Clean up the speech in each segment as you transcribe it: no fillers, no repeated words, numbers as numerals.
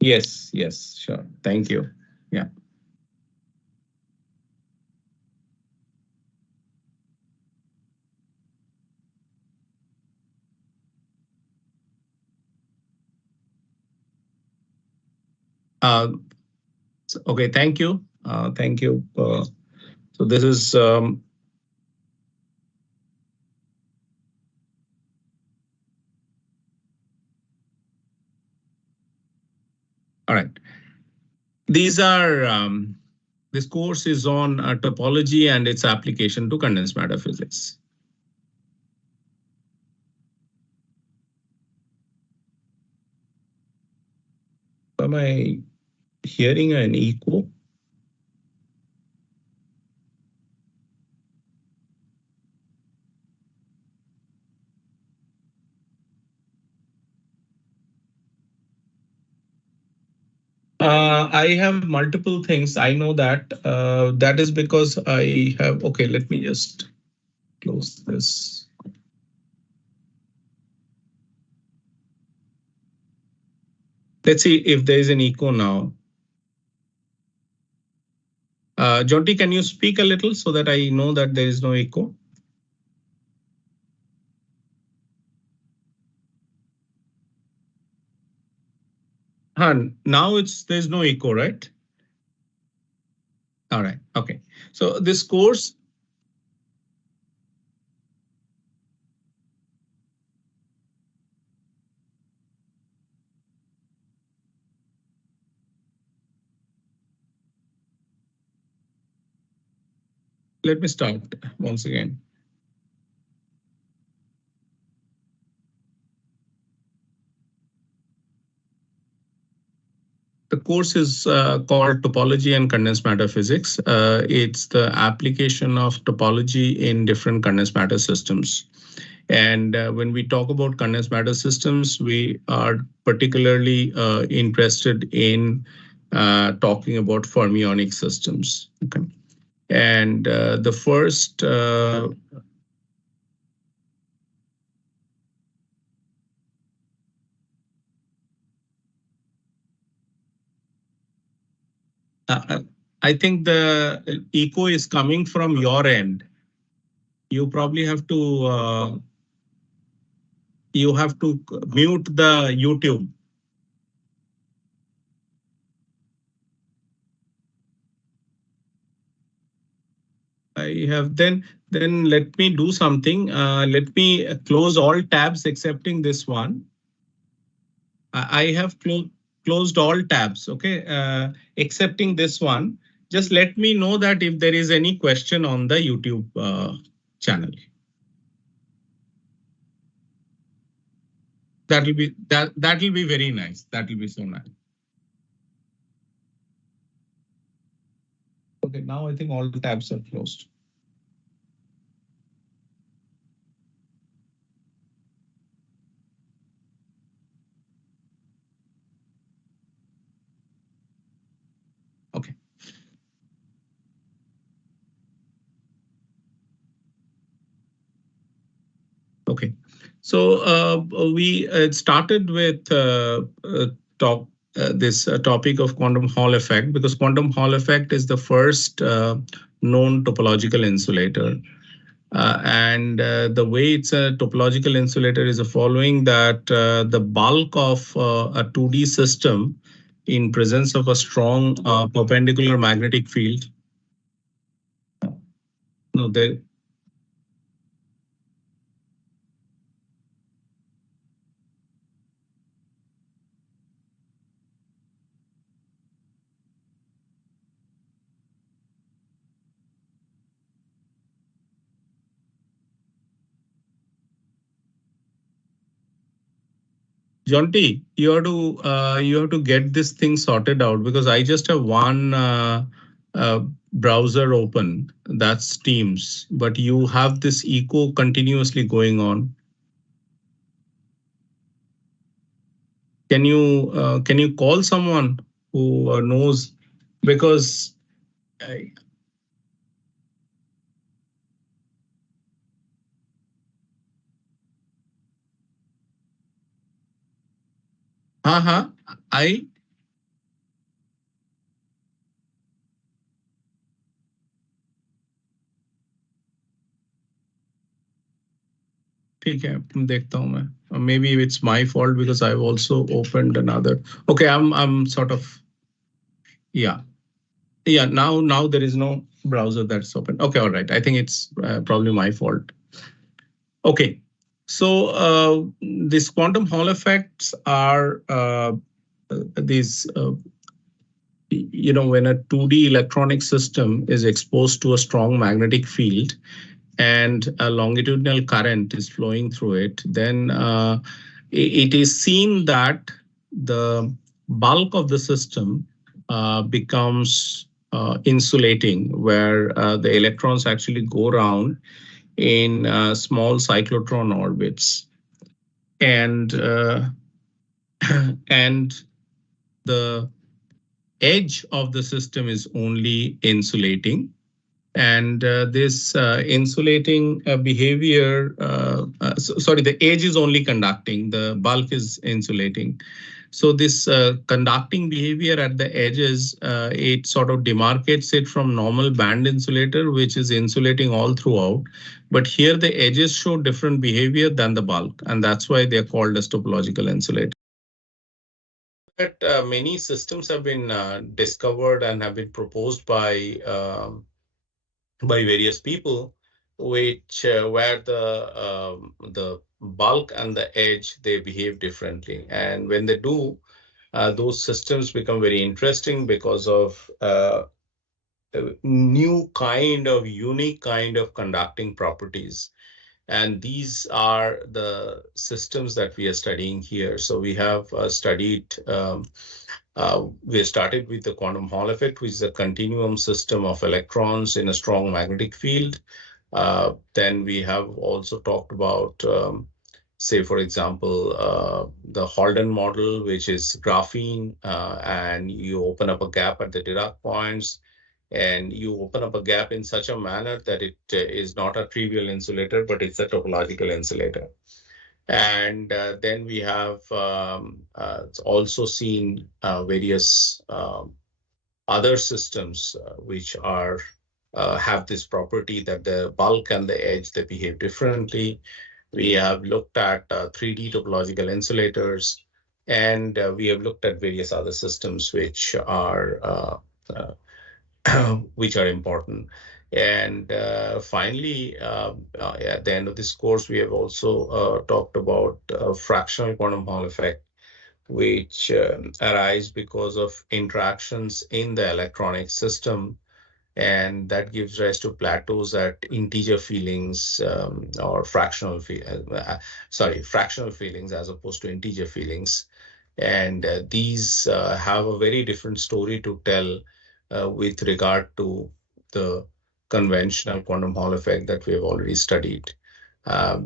Yes, yes, sure. Thank you. Yeah. Uh, okay, thank you. Thank you. So this is all right. These are this course is on topology and its application to condensed matter physics. Am I hearing an echo? I have multiple things. I know that. That is because I have. Okay, let me just close this. Let's see if there is an echo now. Jonty, can you speak a little so that I know that there is no echo? Now there's no echo, right? All right. Okay. So this course, let me start once again. The course is called Topology and Condensed Matter Physics. It's the application of topology in different condensed matter systems. And when we talk about condensed matter systems, we are particularly interested in talking about fermionic systems. Okay. And the first I think the echo is coming from your end. You probably have to mute the YouTube. I have then let me do something. Let me close all tabs excepting this one. I have closed all tabs, okay, excepting this one. Just let me know that if there is any question on the YouTube channel. That will be very nice. That will be so nice. Okay, now I think all the tabs are closed. Okay. Okay. So we started with top this topic of quantum Hall effect because quantum Hall effect is the first known topological insulator. And the way it's a topological insulator is the following that the bulk of a 2D system in presence of a strong perpendicular magnetic field. No, there. Jonty, you have to get this thing sorted out because I just have one browser open, that's Teams, but you have this echo continuously going on. Can you call someone who knows because uh-huh, I ठीक है, देखता हूँ मैं. Maybe it's my fault because I've also opened another. Okay, I'm sort of, yeah. Yeah, now there is no browser that's open. Okay, all right. I think it's probably my fault. Okay. So these quantum Hall effects are these when a 2D electronic system is exposed to a strong magnetic field and a longitudinal current is flowing through it, then it is seen that the bulk of the system becomes insulating, where the electrons actually go around in small cyclotron orbits, and and the edge of the system is only insulating, and this insulating behavior, sorry, the edge is only conducting, the bulk is insulating. So this conducting behavior at the edges, it sort of demarcates it from normal band insulator, which is insulating all throughout. But here the edges show different behavior than the bulk, and that's why they're called as topological insulator. But many systems have been discovered and have been proposed by various people, which where the bulk and the edge, they behave differently, and when they do, those systems become very interesting because of a new kind of unique kind of conducting properties. And these are the systems that we are studying here. So we have studied, we started with the quantum Hall effect, which is a continuum system of electrons in a strong magnetic field. Then we have also talked about, say, for example, the Halden model, which is graphene, and you open up a gap at the Dirac points, and you open up a gap in such a manner that it is not a trivial insulator, but it's a topological insulator. And then we have also seen various other systems which are have this property that the bulk and the edge, they behave differently. We have looked at 3D topological insulators, and we have looked at various other systems which are which are important. And finally, at the end of this course, we have also talked about fractional quantum Hall effect, which arise because of interactions in the electronic system, and that gives rise to plateaus at integer feelings, or fractional feelings as opposed to integer feelings. And these have a very different story to tell with regard to the conventional quantum Hall effect that we have already studied,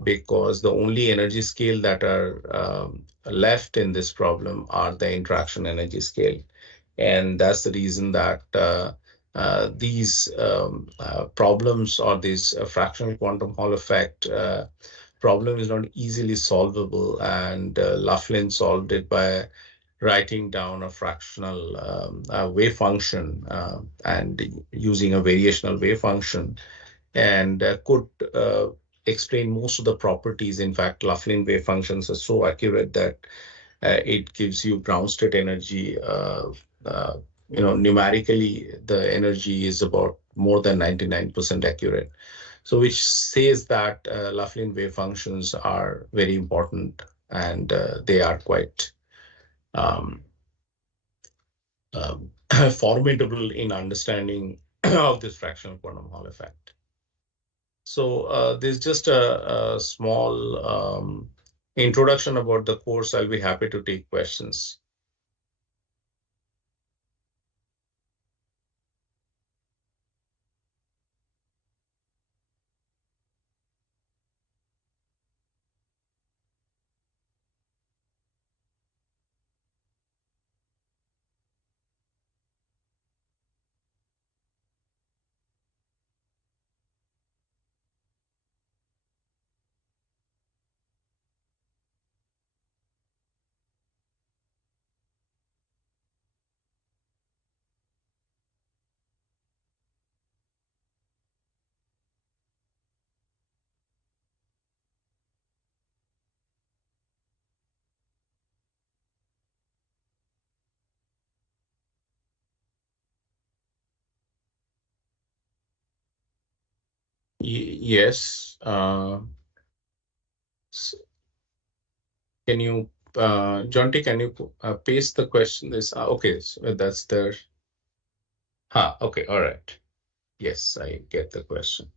because the only energy scale that are left in this problem are the interaction energy scale. And that's the reason that these problems, or this fractional quantum Hall effect problem, is not easily solvable. And Laughlin solved it by writing down a fractional wave function, and using a variational wave function, and could explain most of the properties. In fact, Laughlin wave functions are so accurate that it gives you ground state energy. Numerically, the energy is about more than 99% accurate. So which says that Laughlin wave functions are very important, and they are quite um, formidable in understanding of this fractional quantum Hall effect. So there's just a small introduction about the course. I'll be happy to take questions. Yes. Can you, Jonty, can you paste the question? This okay. So that's the. Okay. All right. Yes, I get the question.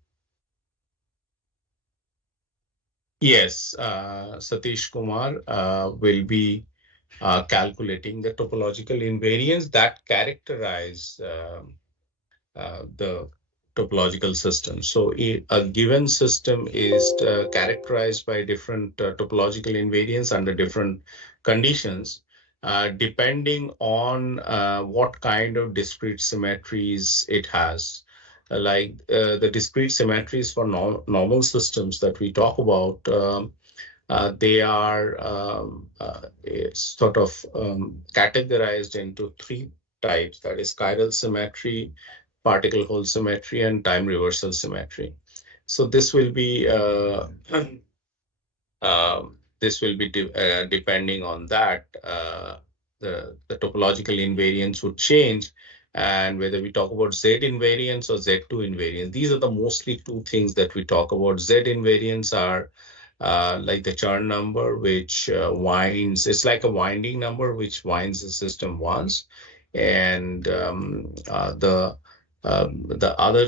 Yes, Satish Kumar will be calculating the topological invariance that characterize the topological system. So a given system is characterized by different topological invariants under different conditions, depending on what kind of discrete symmetries it has. The discrete symmetries for normal systems that we talk about, they are sort of categorized into three types, that is chiral symmetry, particle hole symmetry, and time reversal symmetry. So this will be depending on that. The topological invariance would change, and whether we talk about Z invariance or Z2 invariance. These are the mostly two things that we talk about. Z invariance are like the Chern number, which winds. It's like a winding number which winds the system once, and the other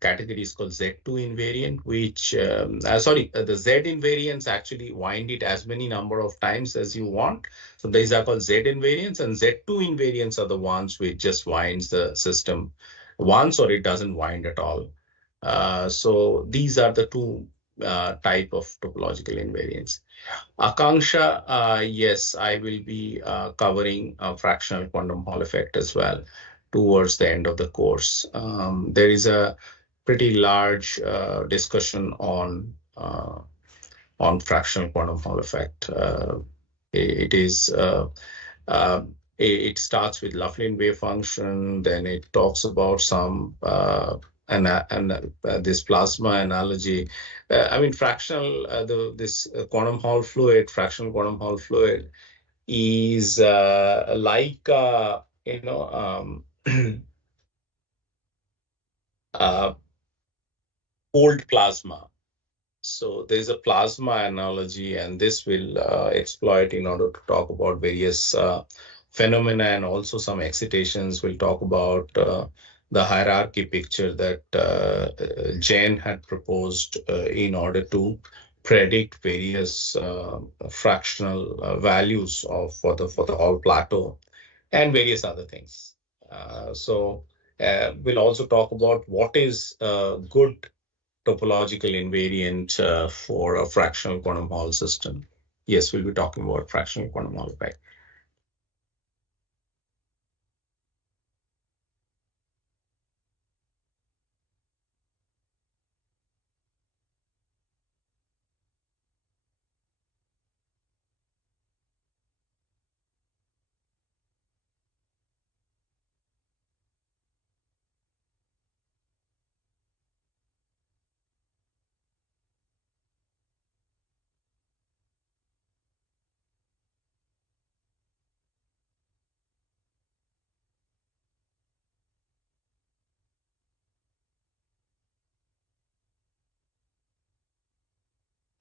category is called Z2 invariant, which, the Z invariants actually wind it as many number of times as you want. So these are called Z invariants, and Z2 invariants are the ones which just winds the system once or it doesn't wind at all. So these are the two type of topological invariants. Akanksha, yes, I will be covering a fractional quantum Hall effect as well towards the end of the course. There is a pretty large discussion on fractional quantum Hall effect. It is uh, it starts with Laughlin wave function, then it talks about some and this plasma analogy. I mean, this quantum Hall fluid, fractional quantum Hall fluid, is like uh, cold plasma. So there's a plasma analogy, and this will exploit in order to talk about various phenomena and also some excitations. We'll talk about the hierarchy picture that Jain had proposed in order to predict various fractional values for the Hall plateau and various other things. We'll also talk about what is a good topological invariant for a fractional quantum Hall system. Yes, we'll be talking about fractional quantum Hall effect.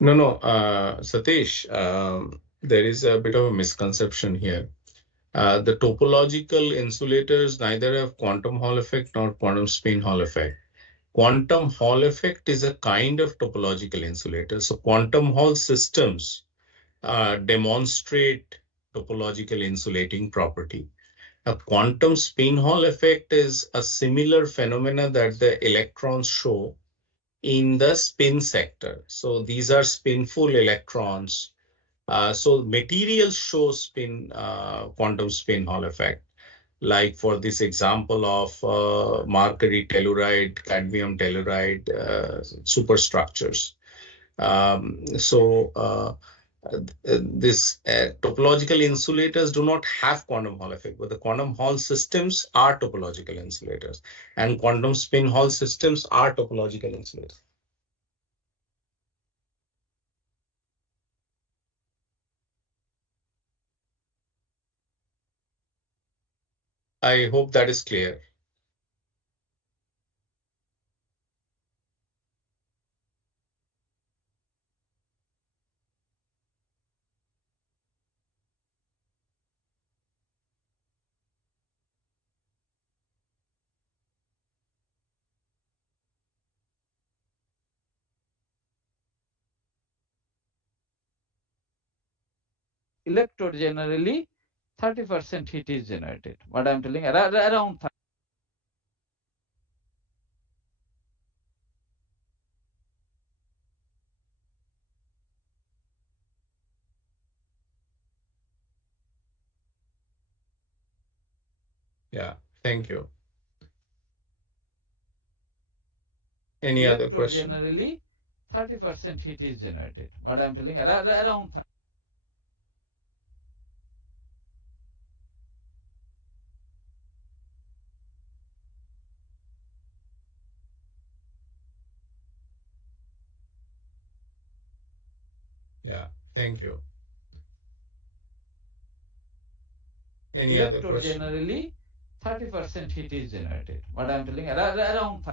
No, Satish, there is a bit of a misconception here. The topological insulators neither have quantum Hall effect nor quantum spin Hall effect. Quantum Hall effect is a kind of topological insulator. So quantum Hall systems demonstrate topological insulating property. A quantum spin Hall effect is a similar phenomena that the electrons show in the spin sector. So these are spinful electrons. So materials show quantum spin Hall effect. Like for this example of mercury telluride, cadmium telluride superstructures. This topological insulators do not have quantum Hall effect, but the quantum Hall systems are topological insulators, and quantum spin Hall systems are topological insulators. I hope that is clear. electrode generally 30% heat is generated. What I'm telling, around 30. Yeah, thank you. Any other question? Generally 30% heat is generated. What I'm telling, around. Yeah, thank you. Any other question? Generally 30% heat is generated. What I'm telling, around.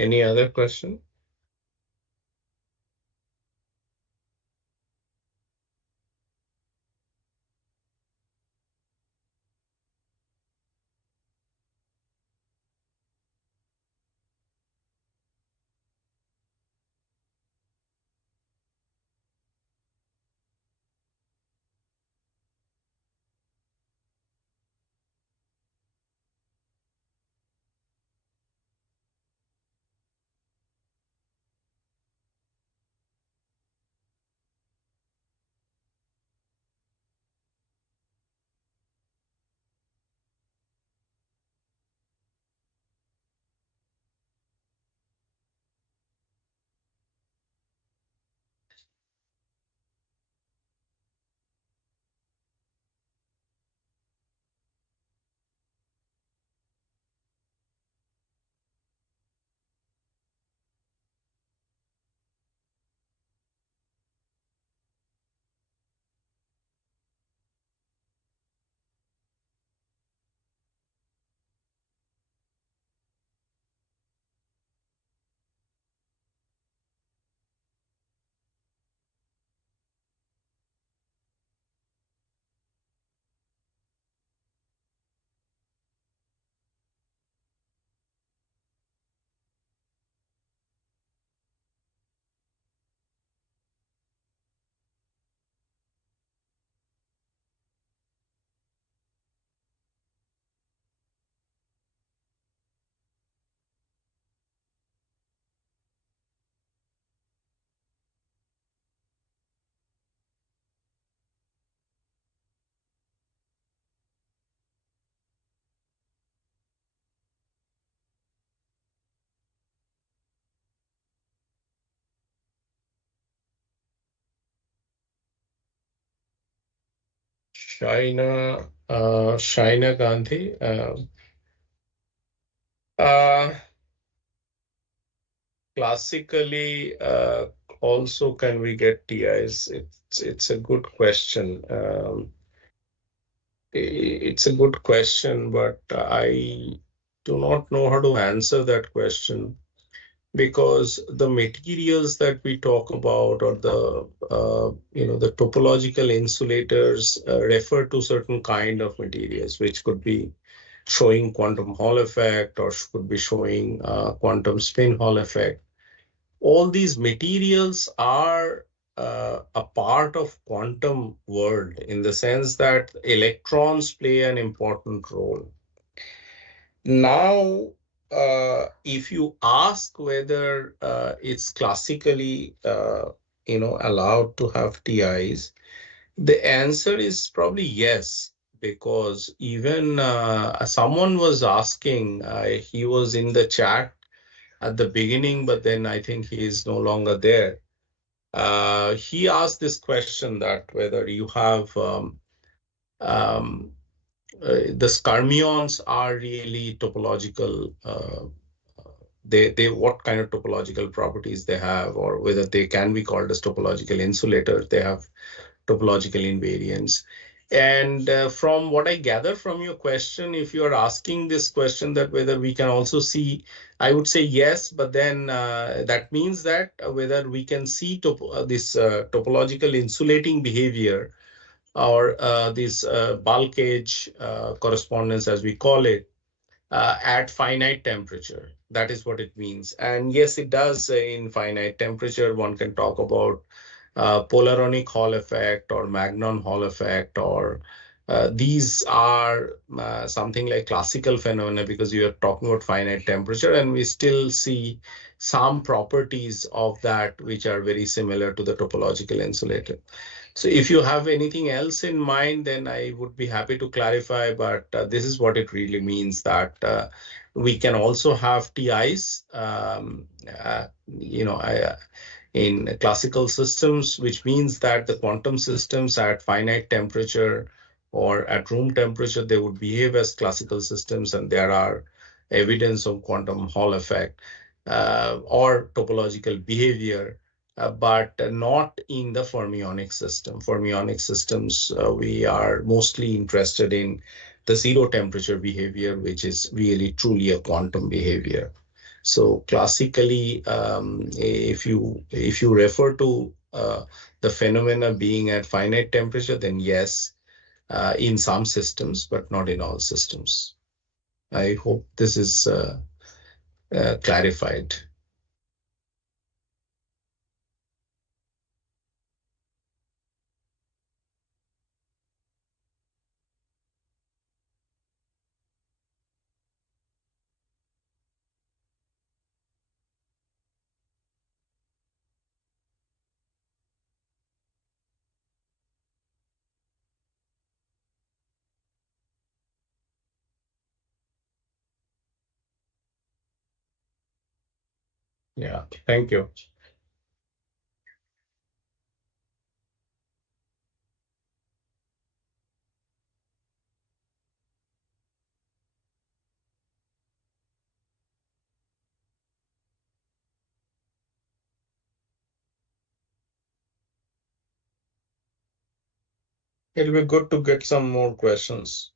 Any other question? Shaina Gandhi. Uh, Classically, also can we get TIs? It's a good question. It's a good question, but I do not know how to answer that question because the materials that we talk about or the topological insulators refer to certain kind of materials, which could be showing quantum Hall effect or could be showing quantum spin Hall effect. All these materials are a part of quantum world in the sense that electrons play an important role. Now, if you ask whether it's classically allowed to have TIs, the answer is probably yes, because even someone was asking, he was in the chat at the beginning, but then I think he is no longer there. He asked this question that whether you have um, the skyrmions are really topological. They what kind of topological properties they have, or whether they can be called as topological insulators. They have topological invariance. And from what I gather from your question, if you are asking this question that whether we can also see, I would say yes, but then that means that whether we can see this topological insulating behavior or this bulkage correspondence, as we call it, at finite temperature. That is what it means. And yes, it does in finite temperature. One can talk about Polaronic Hall effect or Magnon Hall effect, or these are something like classical phenomena because you are talking about finite temperature, and we still see some properties of that which are very similar to the topological insulator. So if you have anything else in mind, then I would be happy to clarify, but this is what it really means, that we can also have TIs, in classical systems, which means that the quantum systems at finite temperature or at room temperature, they would behave as classical systems, and there are evidence of quantum Hall effect or topological behavior, but not in the fermionic system. Fermionic systems, we are mostly interested in the zero temperature behavior, which is really truly a quantum behavior. So classically, if you refer to the phenomena being at finite temperature, then yes, in some systems, but not in all systems. I hope this is clarified. Yeah, thank you. It'll be good to get some more questions.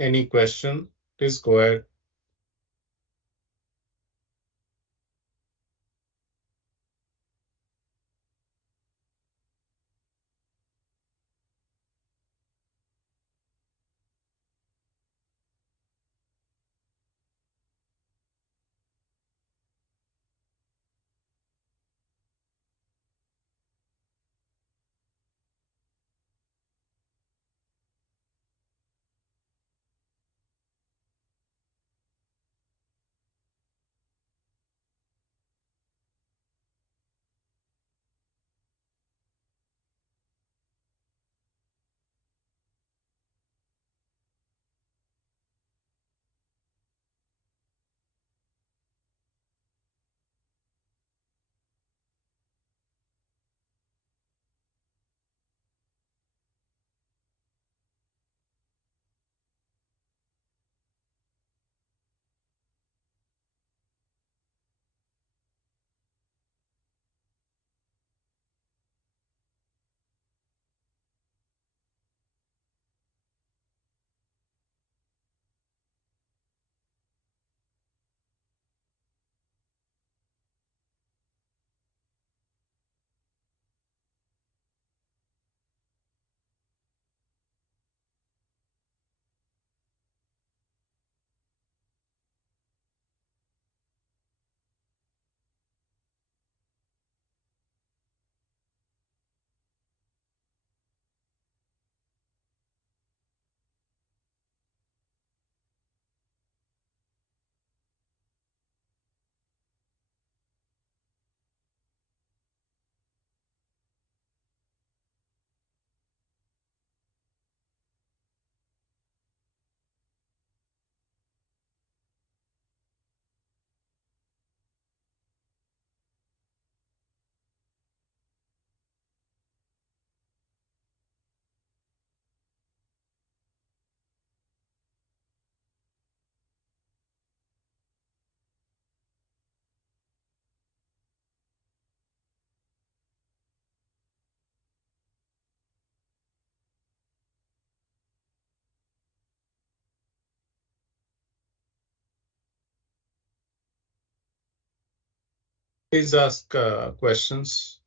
Any question? Please go ahead. Please ask questions.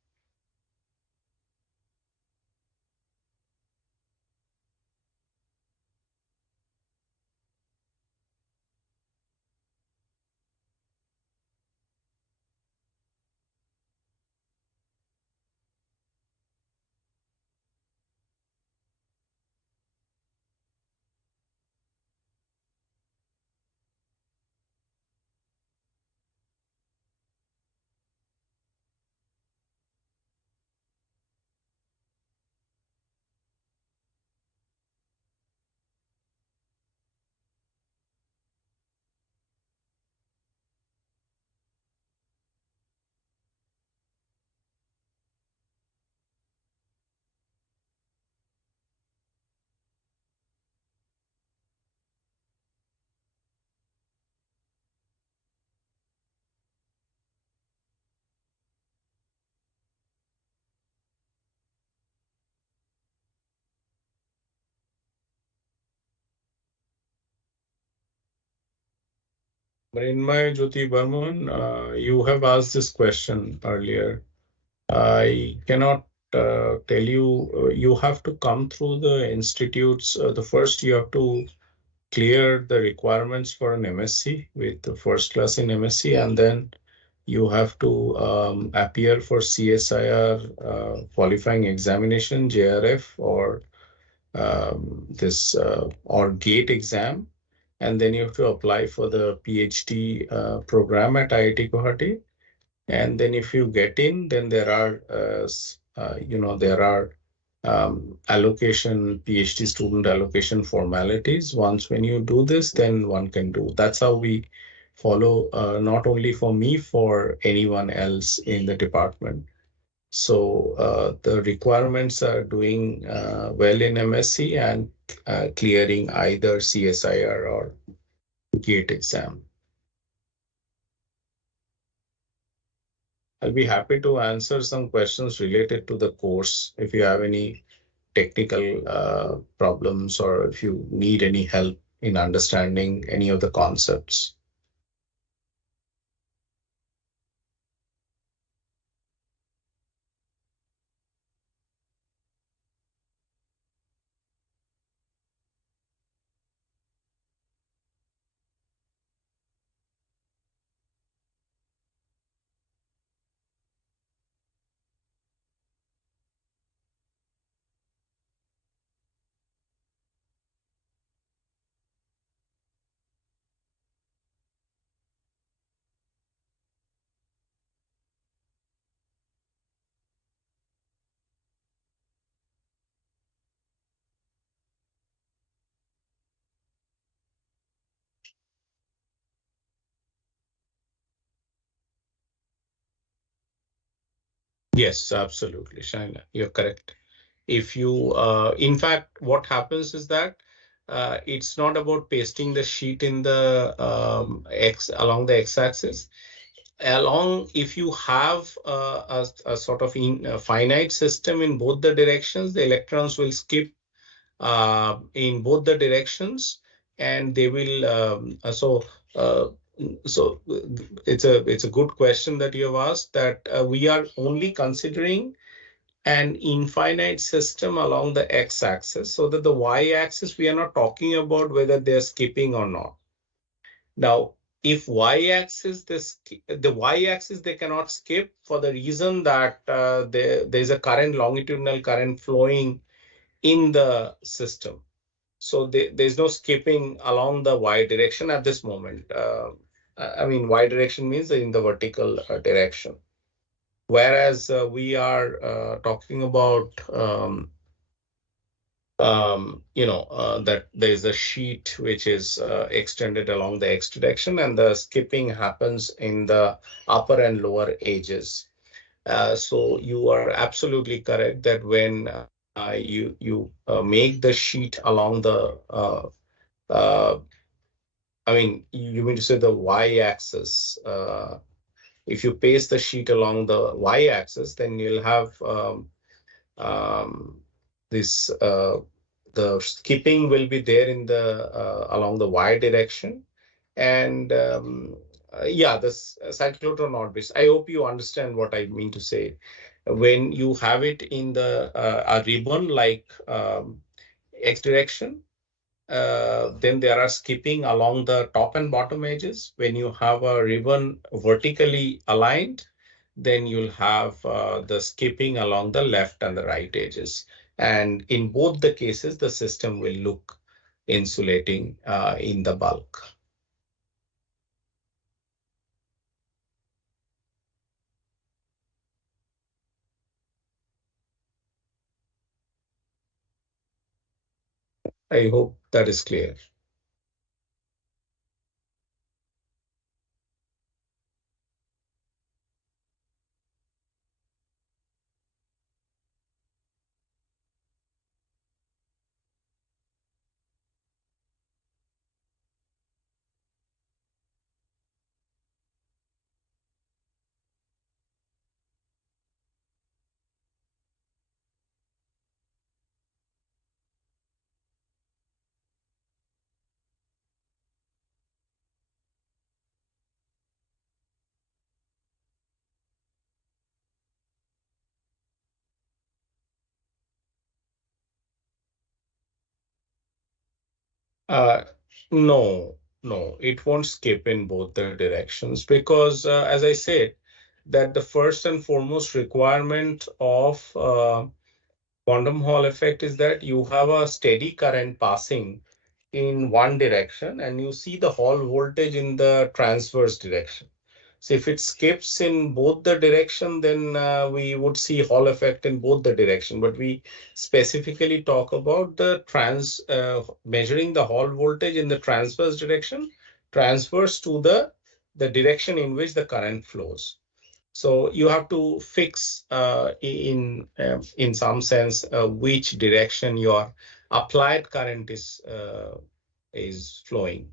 Mrinmay Jyoti Burman, you have asked this question earlier. I cannot tell you. You have to come through the institutes. The first, you have to clear the requirements for an MSc with the first class in MSc, and then you have to appear for CSIR qualifying examination, JRF, or this or GATE exam, and then you have to apply for the PhD program at IIT Guwahati. And then if you get in, then there are there are allocation, PhD student allocation formalities. Once when you do this, then one can do. That's how we follow, not only for me, for anyone else in the department. So the requirements are doing well in MSc and clearing either CSIR or GATE exam. I'll be happy to answer some questions related to the course if you have any technical problems or if you need any help in understanding any of the concepts. Yes, absolutely, Shaina, you're correct. If you, in fact, what happens is that it's not about pasting the sheet in the x along the x-axis. Along, if you have a sort of a finite system in both the directions, the electrons will skip in both the directions, and they will. Uh, so it's a good question that you have asked. That we are only considering an infinite system along the x-axis, so that the y-axis we are not talking about whether they're skipping or not. Now, if y-axis the y-axis they cannot skip for the reason that there's a current, longitudinal current flowing in the system. So there's no skipping along the y direction at this moment. I mean, y direction means in the vertical direction. Whereas we are talking about, that there's a sheet which is extended along the x direction, and the skipping happens in the upper and lower edges. So you are absolutely correct that when you make the sheet along the I mean, you mean to say the y-axis. If you paste the sheet along the y-axis, then you'll have um, this the skipping will be there in the along the y direction, and yeah, this cyclotron orbits. I hope you understand what I mean to say. When you have it in the a ribbon like x direction, then there are skipping along the top and bottom edges. When you have a ribbon vertically aligned, then you'll have the skipping along the left and the right edges. And in both the cases, the system will look insulating in the bulk. I hope that is clear. Uh, no, no, it won't skip in both the directions because, as I said, that the first and foremost requirement of quantum Hall effect is that you have a steady current passing in one direction and you see the Hall voltage in the transverse direction. So if it skips in both the direction, then we would see Hall effect in both the direction. But we specifically talk about the measuring the Hall voltage in the transverse direction, transverse to the direction in which the current flows. So you have to fix in some sense which direction your applied current is flowing.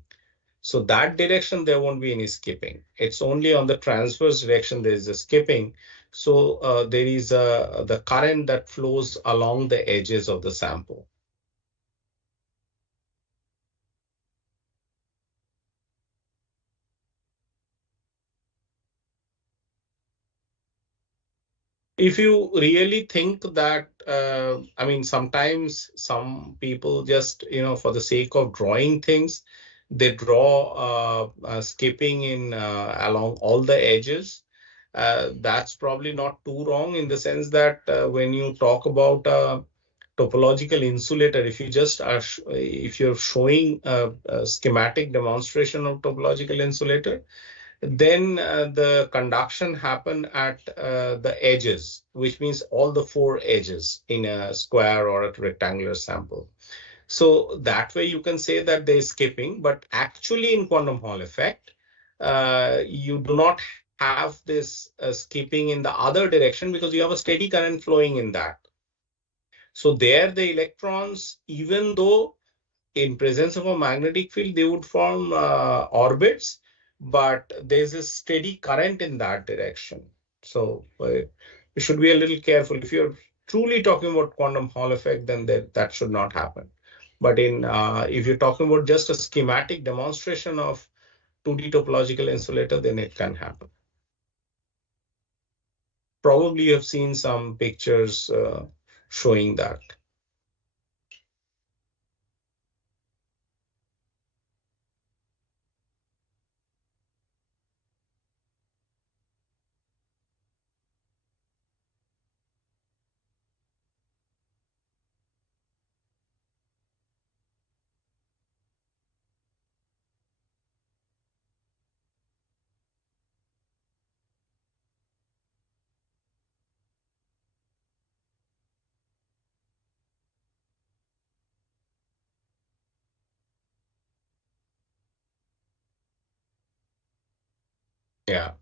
So that direction, there won't be any skipping. It's only on the transverse direction there is a skipping. So there is the current that flows along the edges of the sample. if you really think that, I mean, sometimes some people just, for the sake of drawing things, they draw skipping in along all the edges. That's probably not too wrong in the sense that when you talk about topological insulator, if you just are, if you're showing a schematic demonstration of topological insulator, then the conduction happen at the edges, which means all the four edges in a square or a rectangular sample. So that way you can say that there is skipping, but actually in quantum Hall effect, you do not have this skipping in the other direction because you have a steady current flowing in that. So there the electrons, even though in presence of a magnetic field, they would form orbits, but there's a steady current in that direction. So you should be a little careful. If you're truly talking about quantum Hall effect, then that should not happen. But if you're talking about just a schematic demonstration of 2D topological insulator, then it can happen. Probably you have seen some pictures showing that. Yeah.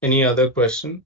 Any other question?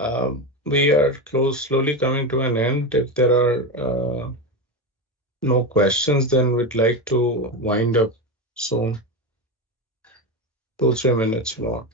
We are slowly coming to an end. If there are no questions, then we'd like to wind up soon. 2-3 minutes more.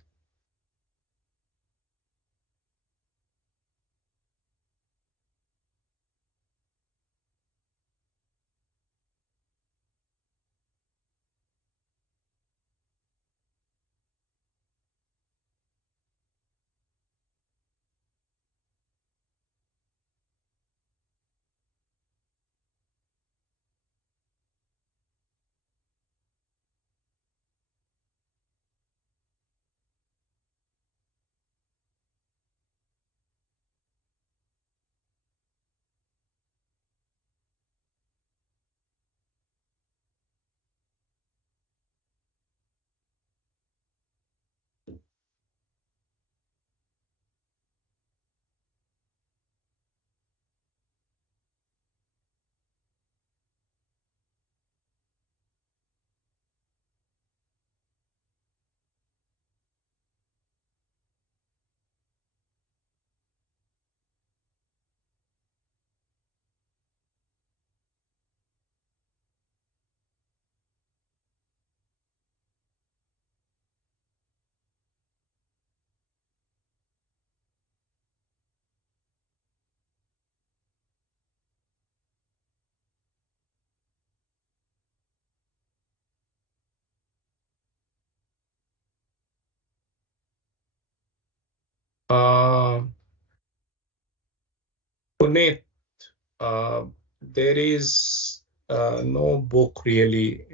Puneet, there is no book really,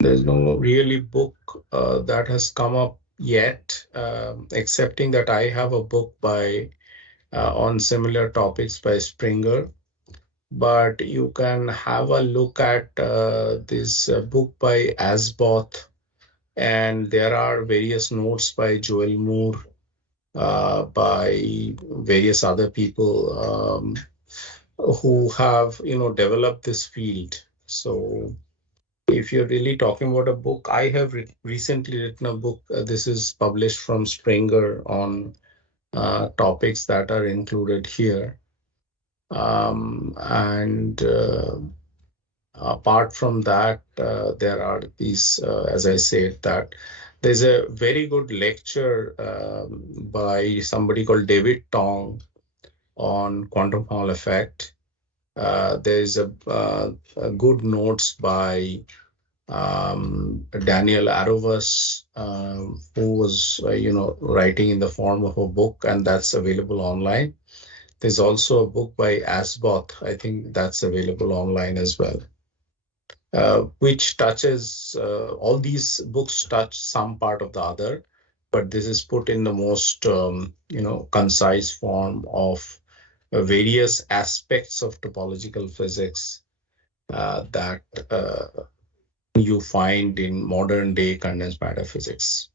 there's no really book that has come up yet, excepting that I have a book by on similar topics by Springer. But you can have a look at this book by Asboth, and there are various notes by Joel Moore, by various other people who have developed this field. So if you're really talking about a book, I have recently written a book. This is published from Springer on topics that are included here. And apart from that, there are these, as I said, that there's a very good lecture by somebody called David Tong on quantum Hall effect. There's a good notes by Daniel Arovas, who was, writing in the form of a book, and that's available online. There's also a book by Asboth. I think that's available online as well, which touches, all these books touch some part of the other, but this is put in the most, concise form of various aspects of topological physics that you find in modern day condensed matter physics.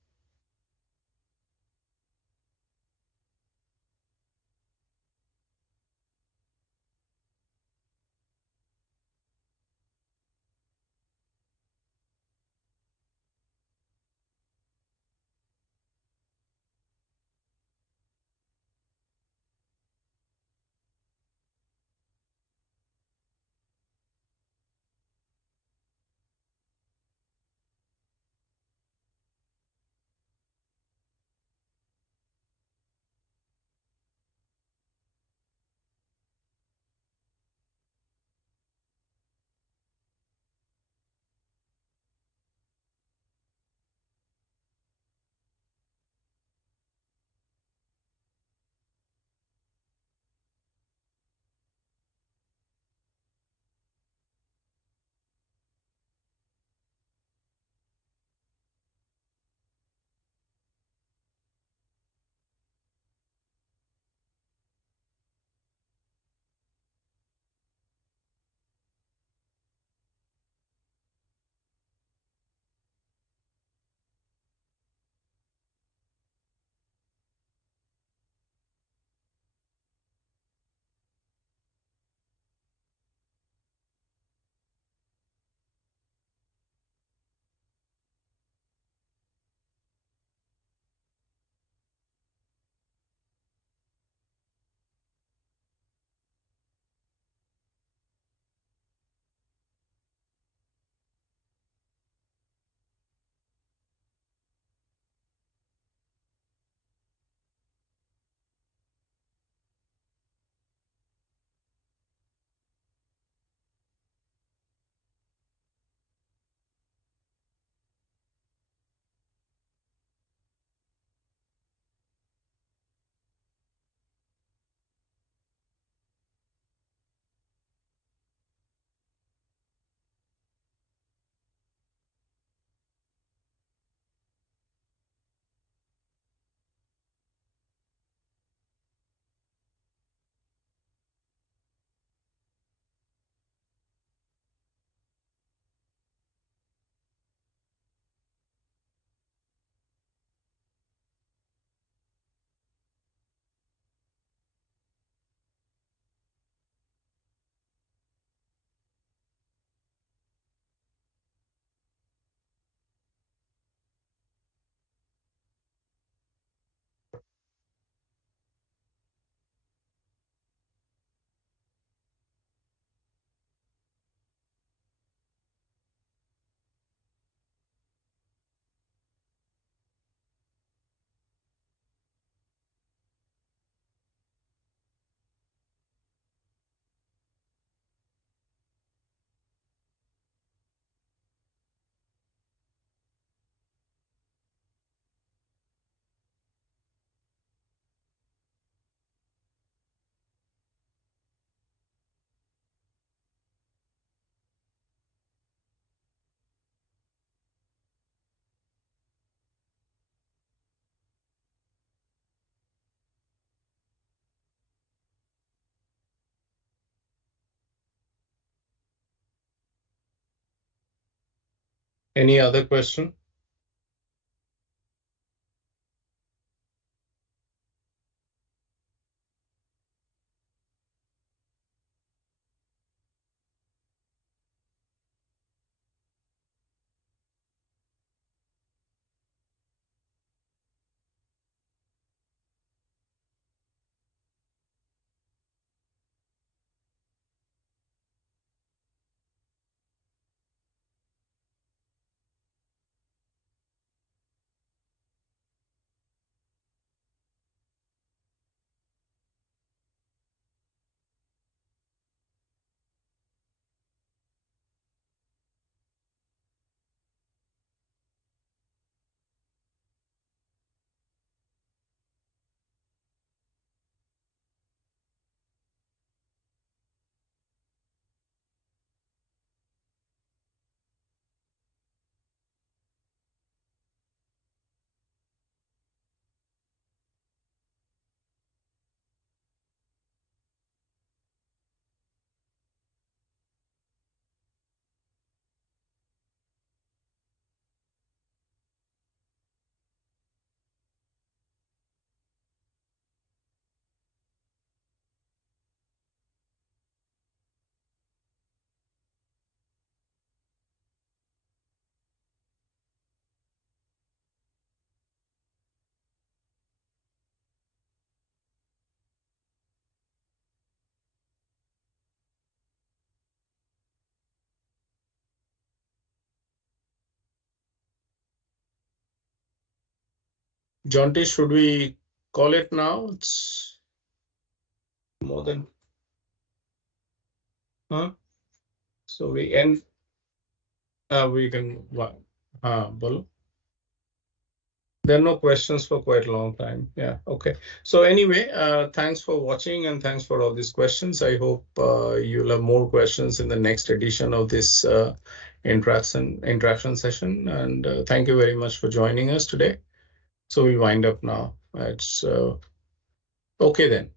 Any other question? Jonty, should we call it now? It's more than, huh? So we end, we can, bolo. There are no questions for quite a long time. Yeah, okay. So anyway, thanks for watching and thanks for all these questions. I hope you'll have more questions in the next edition of this interaction session. And thank you very much for joining us today. So we wind up now. It's okay then.